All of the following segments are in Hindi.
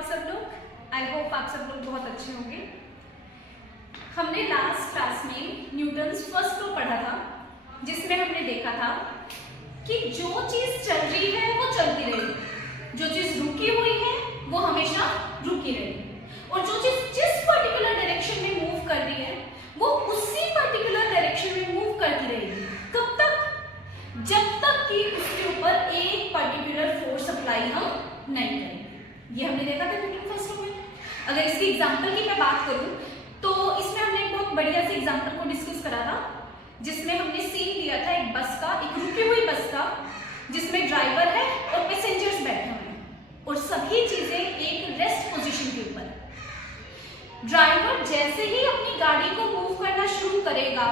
आप सब लोग? आई होप आप सब लोग बहुत अच्छे होंगे। हमने लास्ट क्लास में न्यूटन्स फर्स्ट लॉ पढ़ा था, जिसमें हमने देखा था कि जो चीज चल रही है वो चलती रहेगी, जो चीज रुकी हुई है वो हमेशा रुकी रहेगी, और जो चीज जिस पर्टिकुलर डायरेक्शन में मूव कर रही है वो उसी पर्टिकुलर डायरेक्शन में मूव करती रहेगी। कब तक? जब तक कि उसके ऊपर एक पर्टिकुलर फोर्स अप्लाई हम नहीं करेंगे। ये हमने देखा था न्यूटन फर्स्ट लॉ में। अगर इसकी एग्जांपल की मैं बात करूं तो इसमें हमने एक बहुत बढ़िया सी एग्जांपल को डिस्कस करा था, जिसमें हमने सीन दिया था एक बस का, एक रुकी हुई बस का, जिसमें ड्राइवर है और पैसेंजर्स बैठे हुए हैं और सभी चीजें एक रेस्ट पोजीशन के ऊपर है। ड्राइवर जैसे ही अपनी गाड़ी को मूव करना शुरू करेगा,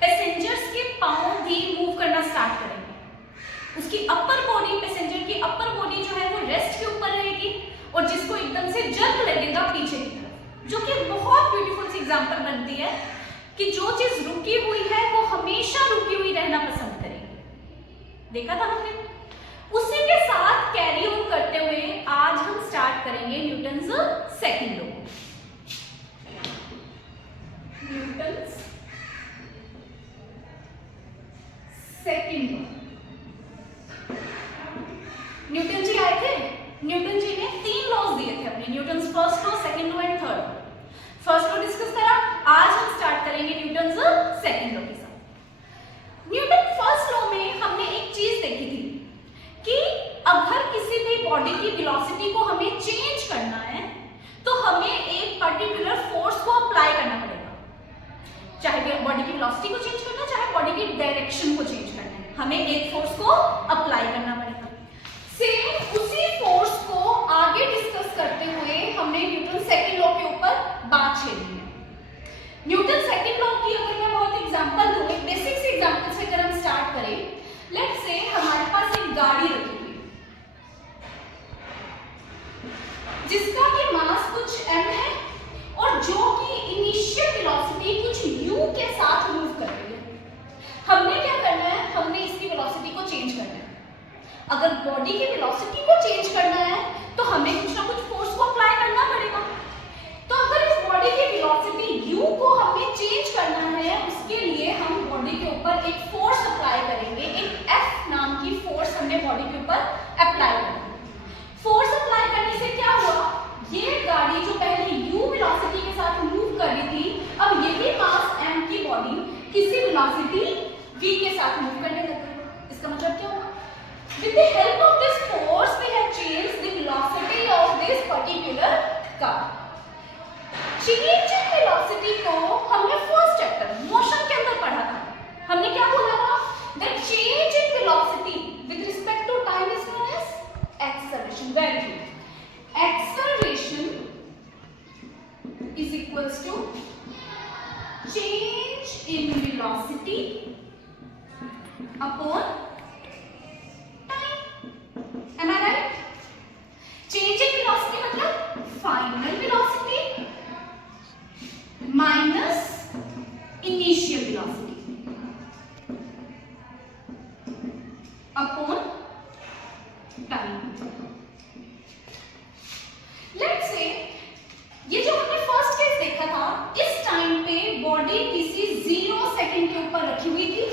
पैसेंजर्स के पांव भी मूव करना स्टार्ट करेंगे। उसकी अपर बॉडी, पैसेंजर की अपर बॉडी जो है वो रेस्ट के ऊपर रहेगी और जिसको एकदम से जर्क लगेगा पीछे की तरफ, जो कि बहुत ब्यूटीफुल सी एग्जांपल बनती है कि जो चीज रुकी हुई है वो हमेशा रुकी हुई रहना पसंद करेगी। देखा था हमने। उसी के साथ कैरी ऑन करते हुए आज हम स्टार्ट करेंगे Newton's second law. Newton's second law. Newton ji आए थे। न्यूटन जी ने 3 लॉज दिए थे अपने, Newton's first law, second law and third law. First law discuss करा, आज हम स्टार्ट करेंगे न्यूटन्स सेकंड लॉ के साथ। न्यूटन फर्स्ट लॉ में हमने एक चीज देखी थी कि अगर किसी भी बॉडी की वेलोसिटी को हमें चेंज करना है तो हमें एक पर्टिकुलर फोर्स को अप्लाई करना पड़ेगा। चाहे बॉडी की वेलोसिटी को चेंज करना है, चाहे बॉडी की डायरेक्शन को चेंज करना है, हमें एक फोर्स को अप्लाई करना पड़ेगा। सेम उसी फोर्स को आगे डिस्कस करते हुए हमने न्यूटन सेकंड लॉ के ऊपर बात छेड़ी है। न्यूटन सेकंड लॉ की अगर मैं बहुत एग्जांपल दूं, एक बेसिक सी एग्जांपल से अगर हम स्टार्ट करें, लेट्स से हमारे पास एक गाड़ी रखी हुई जिसका कि मास कुछ m है और जो कि इनिशियल वेलोसिटी कुछ u के साथ मूव कर रही है। हमने क्या करना है? हमने इसकी वेलोसिटी को चेंज करना है। अगर बॉडी की वेलोसिटी को चेंज करना है तो हमें कुछ ना कुछ फोर्स को अप्लाई करना पड़ेगा। तो अगर इस बॉडी की वेलोसिटी u को हमें चेंज करना है, उसके लिए हम बॉडी के ऊपर एक फोर्स अप्लाई करेंगे। एक F नाम की फोर्स हमने बॉडी के ऊपर अप्लाई करनी। फोर्स अप्लाई करने से क्या हुआ? ये गाड़ी जो पहले u वेलोसिटी के साथ मूव कर रही थी, अब यही मास m की बॉडी किसी वेलोसिटी v के साथ मूव करने लग गई। इसका मतलब क्या हुआ? With the help of this force, we have changed the velocity of this particular car. Change in velocity को हमने फर्स्ट चैप्टर मोशन के अंदर पढ़ा था। हमने क्या बोला था? That change in velocity with respect to time is known as acceleration. Very good. Acceleration is equals to change in velocity upon Am I right? Change in velocity मतलब final velocity minus initial velocity upon time. Let's say ये जो हमने फर्स्ट केस देखा था, इस टाइम पे बॉडी किसी 0 सेकंड के ऊपर रखी हुई थी।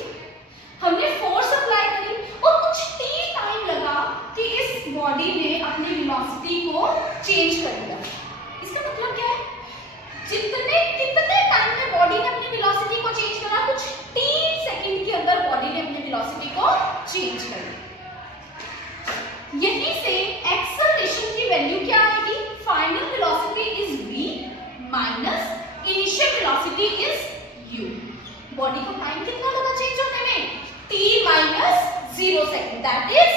हमने फोर्स अप्लाई करी और कुछ t टाइम लगा कि इस बॉडी ने अपनी वेलोसिटी को चेंज कर दिया। इसका मतलब क्या है? कितने टाइम में बॉडी ने अपनी वेलोसिटी को चेंज करा? कुछ t सेकंड के अंदर बॉडी ने अपनी वेलोसिटी को चेंज कर दिया। यहीं से एक्सेलरेशन की वैल्यू क्या आएगी? Final velocity is v minus initial velocity is u। Body को टाइम कितना लगा चेंज होने में? t minus 0 second, that is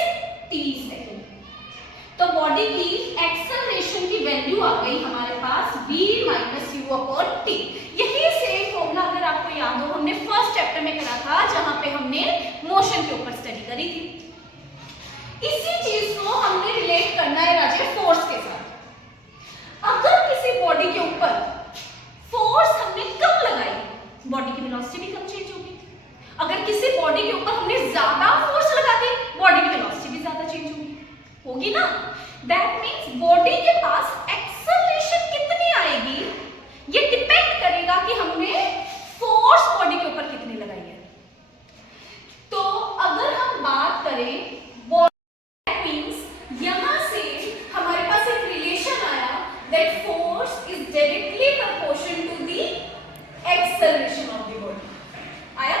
t second. तो बॉडी की एक्सेलरेशन की वैल्यू आ गई हमारे पास v minus u upon t। यही सेम फॉर्मूला अगर आपको याद हो हमने फर्स्ट चैप्टर में करा था, जहां पे हमने मोशन के ऊपर स्टडी करी थी। इसी चीज को that force is directly proportional to the acceleration of the body. आया?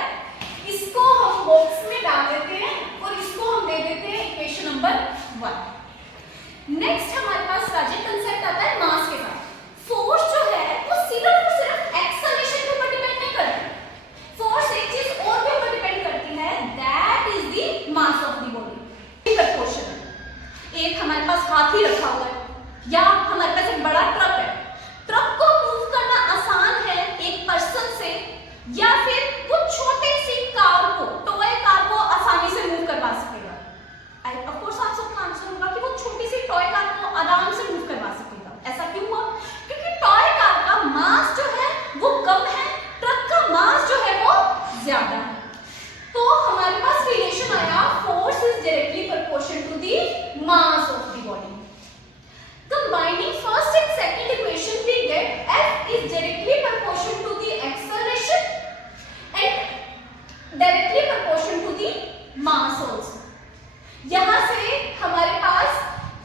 इसको हम बॉक्स में डाल देते हैं और इसको हम दे देते हैं इक्वेशन नंबर 1। नेक्स्ट हमारे पास राजे कंसेप्ट आता है मास के साथ। फोर्स जो है वो सिर्फ और सिर्फ एक्सेलरेशन के ऊपर डिपेंड नहीं करती, फोर्स एक चीज और भी ऊपर डिपेंड करती है, that is the mass of the body. Proportional. एक हमारे पास हाथी रखा हुआ है या हमारे पास एक बड़ा ट्रक है, ट्रक को मूव करना आसान है एक पर्सन से, या फिर वो छोटे सी कार को, टॉय कार को आसानी से मूव करवा सकेगा। ऑफ कोर्स आप सबका आंसर होगा कि वो छोटी सी टॉय कार को आराम से मूव करवा सकेगा। ऐसा क्यों हुआ? क्योंकि टॉय कार का मास जो है वो कम है, ट्रक का मास जो है वो ज्यादा है। तो हमारे पास रिलेशन आया force is directly proportional to the mass of the body. Combining first and second equation, we get F is directly proportional to the acceleration and directly proportional to the mass also. यहाँ से हमारे पास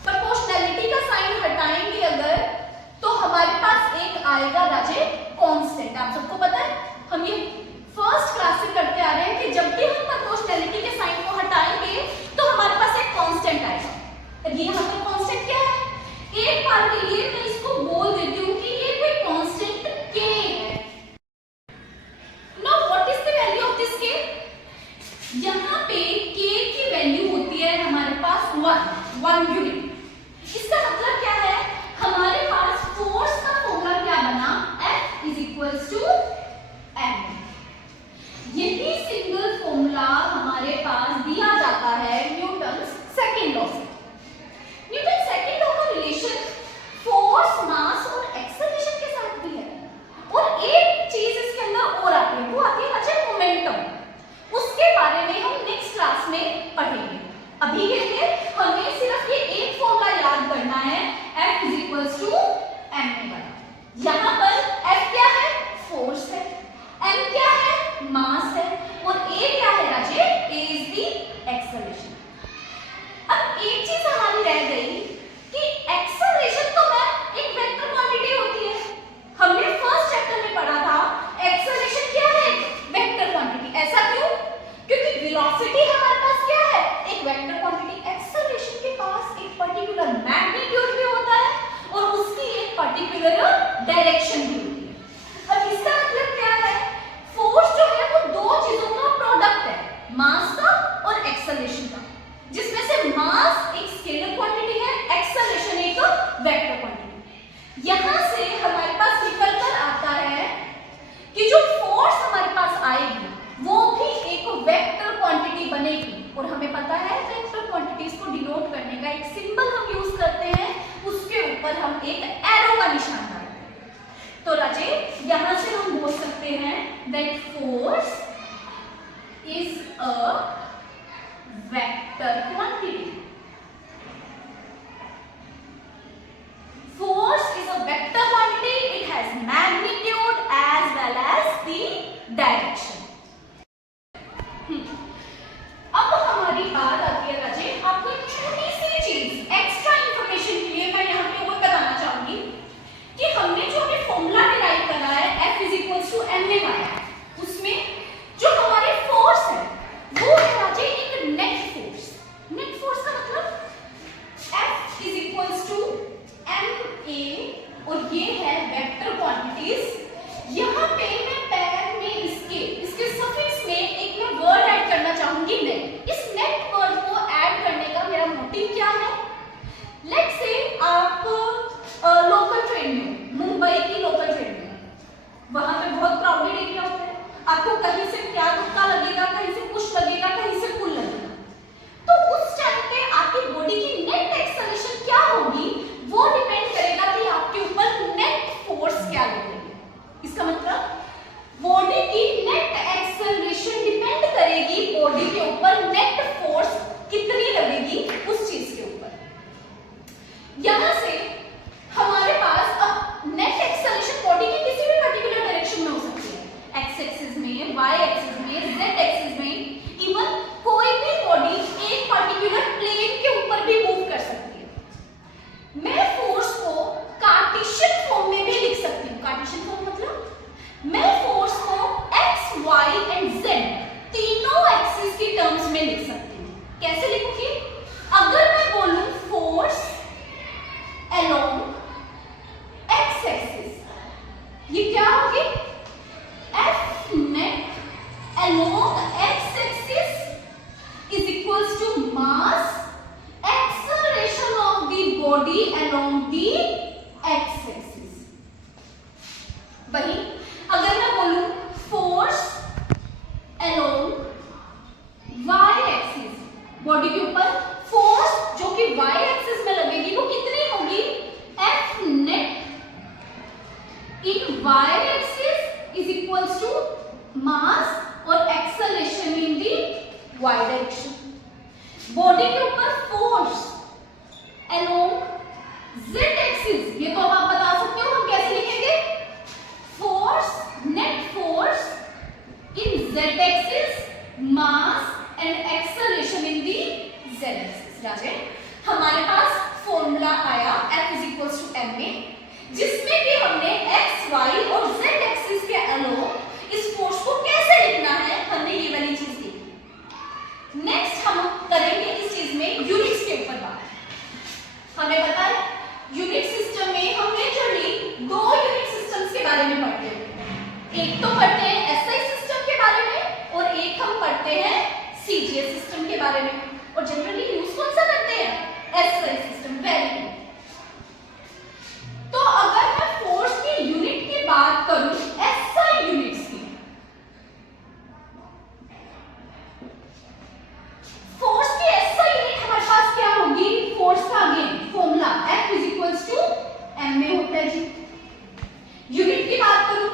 प्रोपोर्शनैलिटी का साइन हटाएंगे अगर, तो हमारे पास एक आएगा राजे कांस्टेंट। आप सबको पता है, हम ये फर्स्ट क्लास से करते आ रहे हैं कि जब भी हम प्रोपोर्शनैलिटी के साइन को हटाएंगे तो हमारे पास एक कांस्टेंट आएगा। ये यहाँ पर कांस्टेंट क्या है? एक बार के लिए मैं इसको बोल देती हूँ कि ये कोई कांस्टेंट k है। Now what is the value of this k? यहाँ पे k की वैल्यू होती है हमारे पास 1 यूनिट। इसका मतलब क्या है? हमारे पास फोर्स का फॉर्मूला क्या बना? F is equals to m। यही सिंगल फॉर्मूला हमारे पास दिया जाता है न्यूटन्स सेकंड लॉ से। न्यूटन सेकंड लॉ का रिलेशन फोर्स, मास और एक्सेलरेशन के साथ भी है। और एक चीज इसके अंदर और आती है, वो आती है अच्छा मोमेंटम। उसके बारे में हम नेक्स्ट क्लास में पढ़ेंगे। अभी के लिए हमें सिर्फ ये एक फॉर्मूला याद करना है, F is equals to m वाला। यहाँ पर F क्या है? फोर्स है, m क्या है? मास है, और a क्या है राजे? a is the acceleration। अब एक चीज हमारी रह गई कि एक्सेलरेशन तो मैम एक वेक्टर क्वांटिटी होती है। हमने फर्स्ट चैप्टर में पढ़ा था एक्सेलरेशन क्या है? Vector quantity. ऐसा क्यों? क्योंकि वेलोसिटी हमारे पास क्या है? एक वेक्टर क्वांटिटी। एक्सेलरेशन के पास एक पर्टिकुलर मैग्नीट्यूड भी होता है और उसकी एक पर्टिकुलर डायरेक्शन भी होती है। अब इसका मतलब क्या है? फोर्स जो है वो दो चीजों का प्रोडक्ट है, मास का और एक्सेलरेशन का, जिसमें से मास एक स्केलर क्वांटिटी है, एक्सेलरेशन एक वेक्टर क्वांटिटी। यहां से हमारे पास निकल कर आता है कि जो फोर्स हमारे पास आएगी वो भी एक वेक्टर क्वांटिटी बनेगी। और हमें पता है वेक्टर क्वांटिटीज को डिनोट करने का एक सिंबल हम यूज करते हैं, उसके ऊपर हम एक एरो का निशान डालते हैं। तो राजे यहां से हम बोल सकते हैं that force is a vector quantity. Force is a vector quantity. It has magnitude as well as the direction. अब हमारी बात आती है राजे, आपको एक छोटी सी चीज एक्स्ट्रा इंफॉर्मेशन के लिए मैं यहाँ पे वो बताना चाहूंगी कि हमने जो हमें फॉर्मूला डिराइव करा है F is equals to m में आया है, उसमें जो हमारे फोर्स है वो है राजे एक नेट फोर्स। नेट फोर्स का मतलब F is equals to ma और ये है वेक्टर क्वांटिटीज। यहाँ पे मैं पैर में इसके सफिक्स में एक मैं वर्ड ऐड करना चाहूंगी नेट। इस नेट वर्ड को ऐड करने का मेरा मोटिव क्या है? लेट्स से आप लोकल ट्रेन में, मुंबई की लोकल ट्रेन में, वहां पे बहुत क्राउडेड एरिया होता है, आपको कहीं से क्या धक्का लगेगा, कहीं से पुश लगेगा, कहीं से पुल लगेगा। तो उस टाइम पे आपकी बॉडी की नेट एक्सेलरेशन क्या होगी वो डिपेंड करेगा कि आपके ऊपर नेट फोर्स क्या लगेगी। इसका मतलब बॉडी के ऊपर फोर्स अलोंग z एक्सिस, ये तो अब आप बता सकते हो हम कैसे लिखेंगे, force, net force in z axis, mass and acceleration in the z axis. राजे हमारे पास फॉर्मूला आया F is equal to m में, जिसमें कि हमने x, y और z एक्सिस के अलोंग इस फोर्स को कैसे लिखना है, हमने ये वाली चीज देखी। नेक्स्ट हम करेंगे इस चीज में यूनिट्स के ऊपर बात। हमें पता है यूनिट सिस्टम में हम मेजरली दो यूनिट सिस्टम्स के बारे में पढ़ते हैं, एक तो पढ़ते हैं SI सिस्टम के बारे में और एक हम पढ़ते हैं CGS सिस्टम के बारे में। और जनरली यूज कौन सा करते हैं, SI सिस्टम। Very good. तो अगर मैं फोर्स की यूनिट की बात करूं SI यूनिट्स की, फोर्स की SI यूनिट हमारे पास क्या होगी, फोर्स का again formula F is equals to m में होता है जी। यूनिट की बात करूं,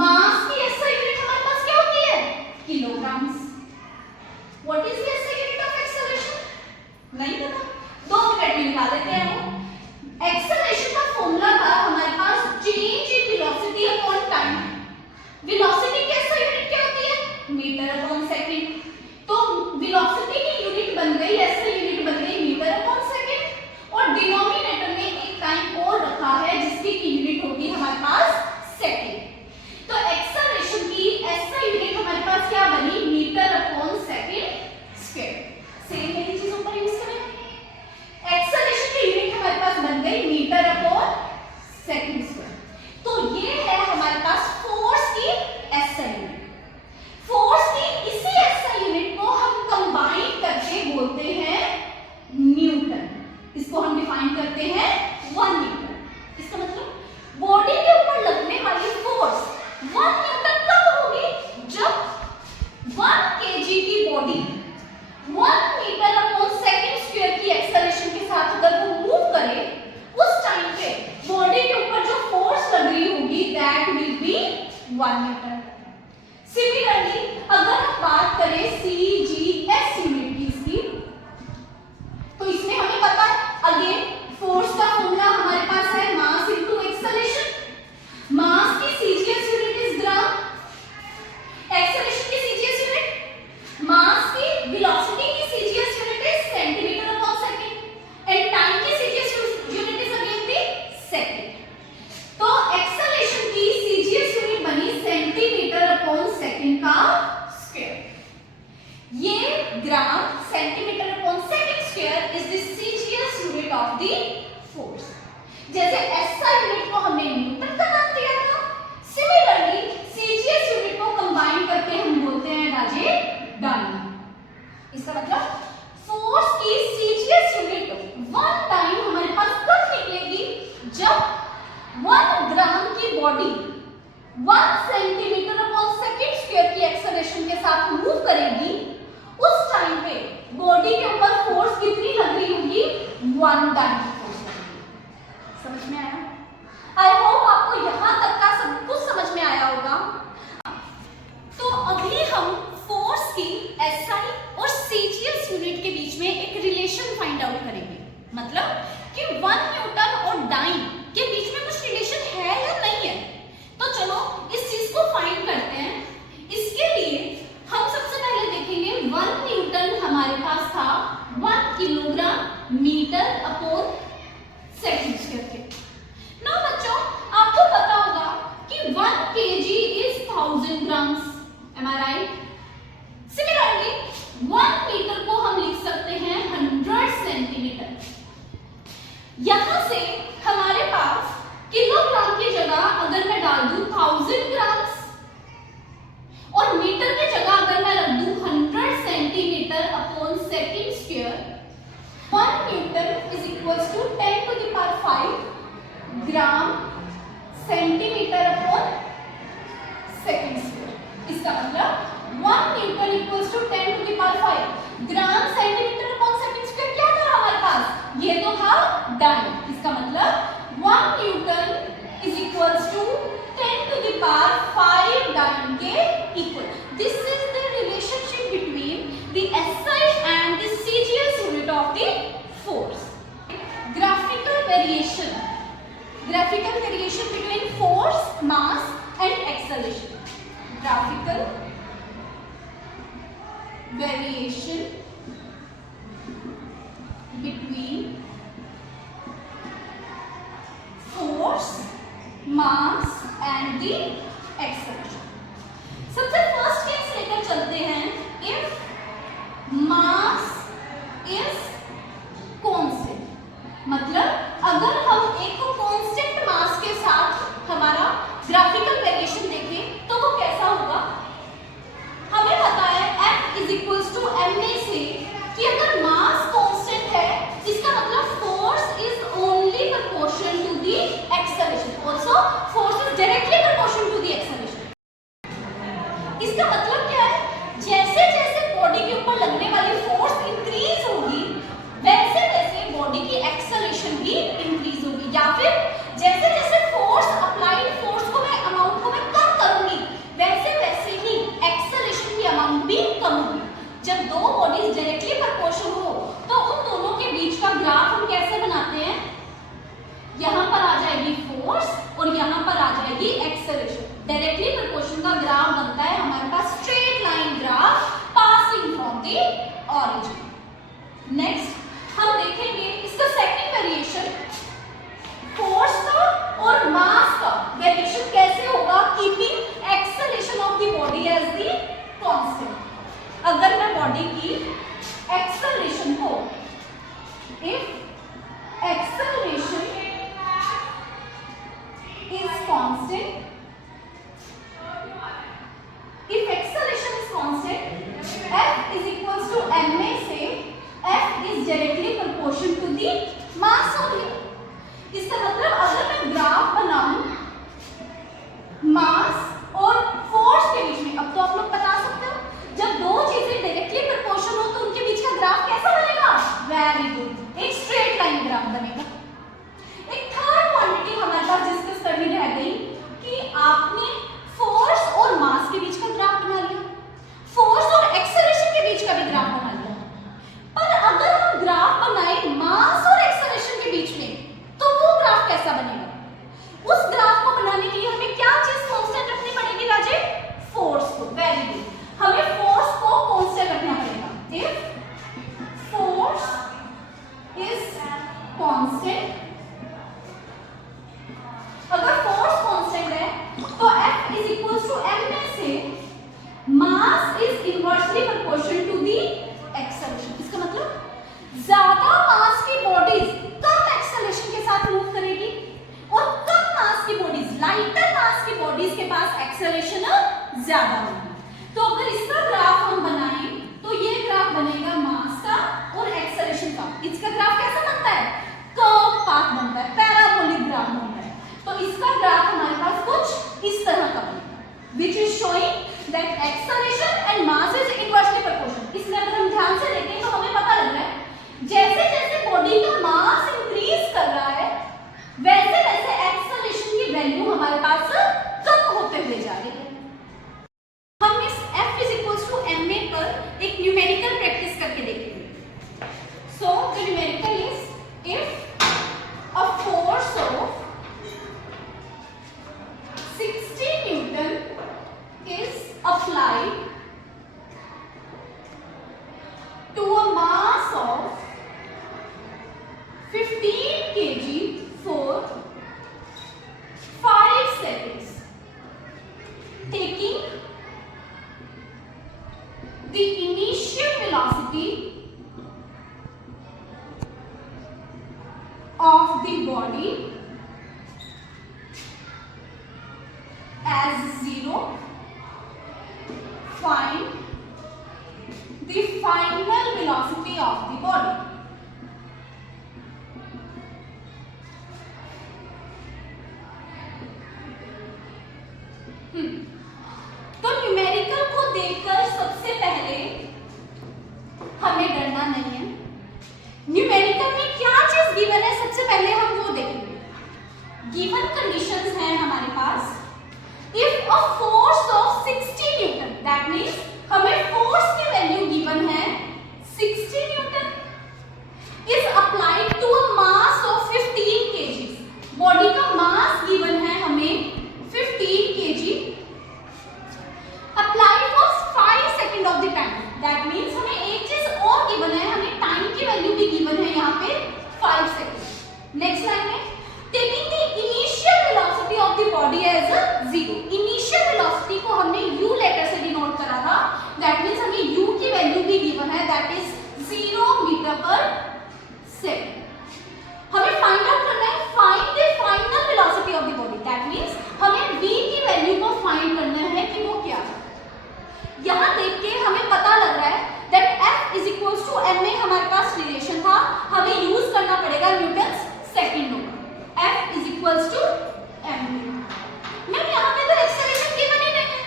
मास की SI यूनिट हमारे पास क्या होती है, kilograms. What is the SI unit of acceleration, नहीं पता, 2 मिनट में निकाल देते हैं हम। एक्सेलरेशन का फॉर्मूला था हमारे पास change in velocity upon time. Velocity की SI यूनिट क्या होती है, मीटर अपॉन सेकंड। तो वेलोसिटी की यूनिट बन गई, SI यूनिट बन गई मीटर अपॉन सेकंड, और डिनोमिनेटर में एक टाइम और रखा है जिसकी की यूनिट होगी हमारे पास सेकंड। तो एक्सेलरेशन की SI यूनिट हमारे पास क्या बनी, metre upon second square. Same यही चीज ऊपर यूज करें, एक्सेलरेशन की यूनिट हमारे पास बन गई मीटर अपॉन सेकंड स्क्वायर। तो ये है हमारे पास फोर्स की SI यूनिट। फोर्स की इसी SI यूनिट को हम कंबाइन करके बोलते हैं न्यूटन। इसको हम डिफाइन करते हैं 1 न्यूटन। इसका मतलब बॉडी के ऊपर लगने वाली फोर्स 1 न्यूटन कब होगी, जब 1 kg की body 1 metre upon second square की एक्सेलरेशन के साथ अगर वो मूव करे, उस टाइम पे बॉडी के ऊपर जो फोर्स लग रही होगी that will be 1 Newton. Similarly अगर हम बात करें CGS यूनिट की इसकी, तो इसमें हमें पता है अगेन फोर्स का फॉर्मूला हमारे पास है मास इनटू एक्सेलरेशन। मास की CGS unit is gram, acceleration की CGS यूनिट, मास की वेलोसिटी की CGS unit is centimetre upon second and time की CGS unit is again the second. तो एक्सेलरेशन की CGS यूनिट बनी सेंटीमीटर अपॉन सेकंड का स्क्वायर। ये ग्राम centimetre upon second square is the CGS unit of the force. जैसे SI यूनिट को हमने न्यूटन का नाम दिया था, सिमिलरली CGS यूनिट को कंबाइन करके हम बोलते हैं राजे डायन। इसका मतलब फोर्स की CGS यूनिट 1 टाइम हमारे पास कब निकलेगी, जब 1 ग्राम की body 1 centimetre upon second square की एक्सेलरेशन के साथ मूव करेगी, उस टाइम पे बॉडी के ऊपर फोर्स कितनी लग रही होगी, 1 टाइम फोर्स लगेगी। समझ में आया? आई होप आपको यहां तक का सब कुछ समझ में आया होगा। तो अभी हम फोर्स की SI और CGS यूनिट के बीच में एक रिलेशन फाइंड आउट करेंगे। मतलब कि 1 न्यूटन और डाइन के बीच में कुछ रिलेशन है या नहीं है। तो चलो इस चीज को फाइंड करते हैं। इसके लिए हम सबसे पहले देखेंगे 1 न्यूटन हमारे पास था 1 kilogram metre upon second square के। ना बच्चों आपको पता होगा कि 1 kg is 1000 grams, am I right? Similarly 1 metre को हम लिख सकते हैं 100 सेंटीमीटर। यहां से हमारे पास किलोग्राम की जगह अगर मैं डाल दूं 1000 ग्राम्स और मीटर की जगह अगर मैं रख दूं 100 centimetre upon second square, 1 newton is equals to 10 to the power 5 gram centimetre upon second square. इसका मतलब 1 newton equals to 10 to the power 5 gram centimetre upon second square. क्या था हमारे पास, ये तो था डाइन। इसका मतलब 1 newton is equals to 10 to the power 5 dyne के equal. This is the relationship between the SI and the CGS unit variation, graphical variation between force, mass and acceleration, graphical variation between force, mass and the acceleration. सबसे फर्स्ट केस लेकर चलते हैं, इफ मास इज कांस्टेंट, मतलब अगर हम एक कांस्टेंट मास के साथ हमारा ग्राफिकल वेरिएशन देखें तो वो कैसा होगा। हमें पता है F is equals to ma से कि अगर मास कांस्टेंट है इसका मतलब force is only proportional to the acceleration, also force is directly proportional to the acceleration. इसका मतलब क्या है, जैसे जैसे बॉडी के ऊपर लगने वाली फोर्स इंक्रीज होगी वैसे वैसे बॉडी की एक्सेलरेशन भी इंक्रीज होगी, या फिर जैसे जैसे फोर्स अप्लाइड फोर्स को मैं अमाउंट को मैं कम करूंगी वैसे वैसे ही एक्सेलरेशन की अमाउंट भी कम होगी। जब दो बॉडीज डायरेक्टली प्रोपोर्शनल हो तो उन दोनों के बीच का ग्राफ हम कैसे बनाते हैं, यहाँ पर आ जाएगी फोर्स और यहाँ पर आ जाएगी एक्सेलरेशन। डायरेक्टली प्रोपोर्शनल का ग्राफ बनता है हमारे पास straight line graph passing from the origin. Next हम देखेंगे इसका सेकंड वेरिएशन, फोर्स का और मास का वेरिएशन कैसे होगा, keeping acceleration of the body as the constant. अगर मैं बॉडी की एक्सेलरेशन को, if acceleration is constant, if acceleration is constant, F is equals to ma से F is directly proportional to the mass only। इसका मतलब अगर मैं ग्राफ बनाऊं मास और फोर्स के बीच में, अब तो आप लोग बता सकते हो जब दो चीजें डायरेक्टली प्रोपोर्शनल हो तो उनके बीच का ग्राफ कैसा बनेगा, वेरी गुड, एक स्ट्रेट लाइन ग्राफ बनेगा। एक थर्ड क्वांटिटी हमारे पास डिस्कस करनी रह गई कि आपने फोर्स और मास के बीच का ग्राफ बना लिया, फोर्स और एक्सेलरेशन के बीच का भी ग्राफ बना लिया, पर अगर हम ग्राफ बनाए मास और एक्सेलरेशन के बीच में तो वो ग्राफ कैसा बनेगा। उस ग्राफ को बनाने के लिए हमें क्या चीज कांस्टेंट रखनी पड़ेगी राजे, फोर्स को। वेरी गुड, हमें फोर्स को कांस्टेंट रखना पड़ेगा। इफ फोर्स इज कांस्टेंट, अगर फोर्स कांस्टेंट है तो F is equals to ma से mass is inversely proportional to the acceleration. इसका मतलब ज्यादा मास की बॉडीज कम एक्सेलरेशन के साथ मूव करेगी और कम मास की बॉडीज, लाइटर मास की बॉडीज के पास एक्सेलरेशन ज्यादा होगी। तो अगर इसका ग्राफ हम बनाएं तो ये ग्राफ बनेगा मास का और एक्सेलरेशन का। इसका ग्राफ कैसा बनता है, कर्व पाथ बनता है, पैराबोलिक ग्राफ बनता है। तो इसका ग्राफ हमारे पास कुछ इस तरह का बनेगा, which is showing that acceleration and mass is inversely proportional। इसमें अगर हम ध्यान से देखें तो हमें पता लग रहा है जैसे जैसे बॉडी का मास इंक्रीज कर रहा है वैसे वैसे एक्सेलरेशन की वैल्यू हमारे पास कम होते हुए जा रही है। हम इस F is equals to ma पर एक न्यूमेरिकल प्रैक्टिस करके देखेंगे। So the numerical is if a force of 60 Newton is applied to a mass of 15 kg for 5 seconds, taking the initial velocity of the body as 0, find the final velocity of the body। तो न्यूमेरिकल को देखकर सबसे पहले हमें डरना नहीं है। न्यूमेरिकल में क्या चीज गिवन है सबसे पहले हम वो देखेंगे। गिवन कंडीशंस हैं हमारे पास, if a force of 60 newton, that means हमें फोर्स की वैल्यू गिवन है 60 newton, is applied to a mass of 15 equals to mv। Ma'am यहाँ पे तो एक्सेलरेशन गिवन ही नहीं है,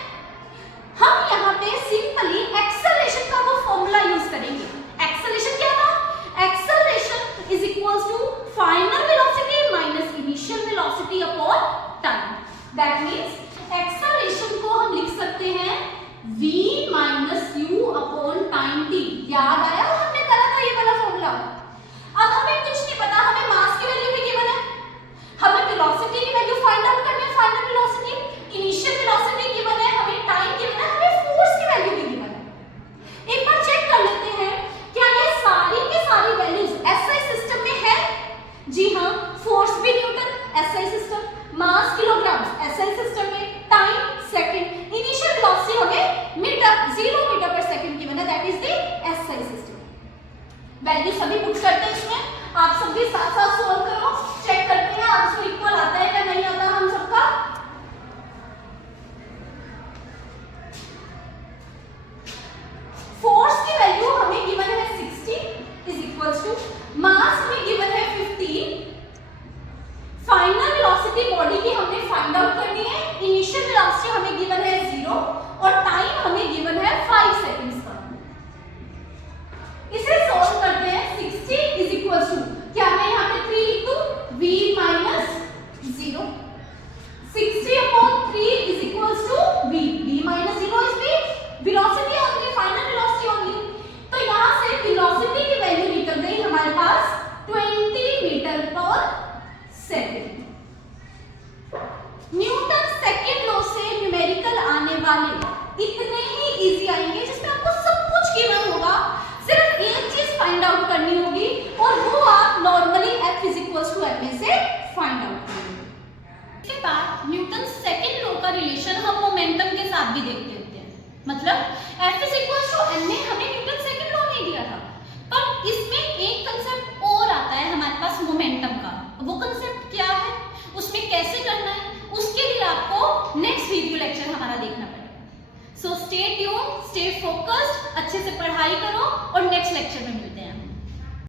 हम यहाँ पे सिंपली एक्सेलरेशन का वो फॉर्मूला यूज करेंगे। एक्सेलरेशन क्या था? Acceleration is equals to final velocity minus initial velocity upon time. That means acceleration को हम लिख सकते हैं v minus u upon time t। याद आया हमने करा था ये वाला फॉर्मूला। अब हमें कुछ नहीं पता, हमें मास की वैल्यू भी गिवन है, हमें वेलोसिटी की वैल्यू फाइंड आउट करनी है, final velocity, initial velocity given है, हमें टाइम गिवन है, हमें फोर्स की वैल्यू भी गिवन है। एक बार चेक कर लेते हैं क्या ये सारी की सारी वैल्यूज एसआई सिस्टम में है? जी हाँ, फोर्स भी न्यूटन एसआई सिस्टम, मास किलोग्राम्स एसआई सिस्टम में, टाइम सेकंड, इनिशियल वेलोसिटी हमें मीटर 0 मीटर पर सेकंड गिवन है, that is the SI system. Value सभी पुट करते हैं इसमें, आप सब भी साथ साथ सोल्व करो, चेक करते हैं आंसर इक्वल आता है या नहीं आता हम सबका। फोर्स की वैल्यू हमें गिवन है 60 इज इक्वल्स टू, मास हमें गिवन है 15, फाइनल वेलोसिटी बॉडी की हमने फाइंड आउट करनी है, इनिशियल वेलोसिटी हमें गिवन है 0 और टाइम हमें गिवन है 5 सेकंड्स का। इसे सॉल्व करते हैं। 60 इज इक्वल्स टू, क्या मैं यहाँ पे 3 लिख दूं, v minus 0, 60 upon 3 is equals to v minus 0 is v, velocity only, final velocity only. तो यहाँ से वेलोसिटी की वैल्यू निकल गई हमारे पास 20 मीटर पर सेकंड। न्यूटन सेकंड लॉ से न्यूमेरिकल आने वाले इतने ही इजी आएंगे जिसमें आपको सब कुछ गिवन होगा, सिर्फ एक चीज फाइंड आउट करनी होगी और वो आप normally F is equals to ma से फाइंड आउट करेंगे। इसके बाद न्यूटन सेकंड लॉ का रिलेशन हम मोमेंटम के साथ भी देखते होते हैं। मतलब F is equals to ma हमें न्यूटन सेकंड लॉ नहीं दिया था, पर इसमें एक कंसेप्ट और आता है हमारे पास मोमेंटम का। वो कंसेप्ट क्या है, उसमें कैसे करना है, उसके लिए आपको नेक्स्ट वीडियो लेक्चर हमारा देखना पड़ेगा। So stay tune, stay focused, अच्छे से पढ़ाई करो और नेक्स्ट लेक्चर में मिलते हैं।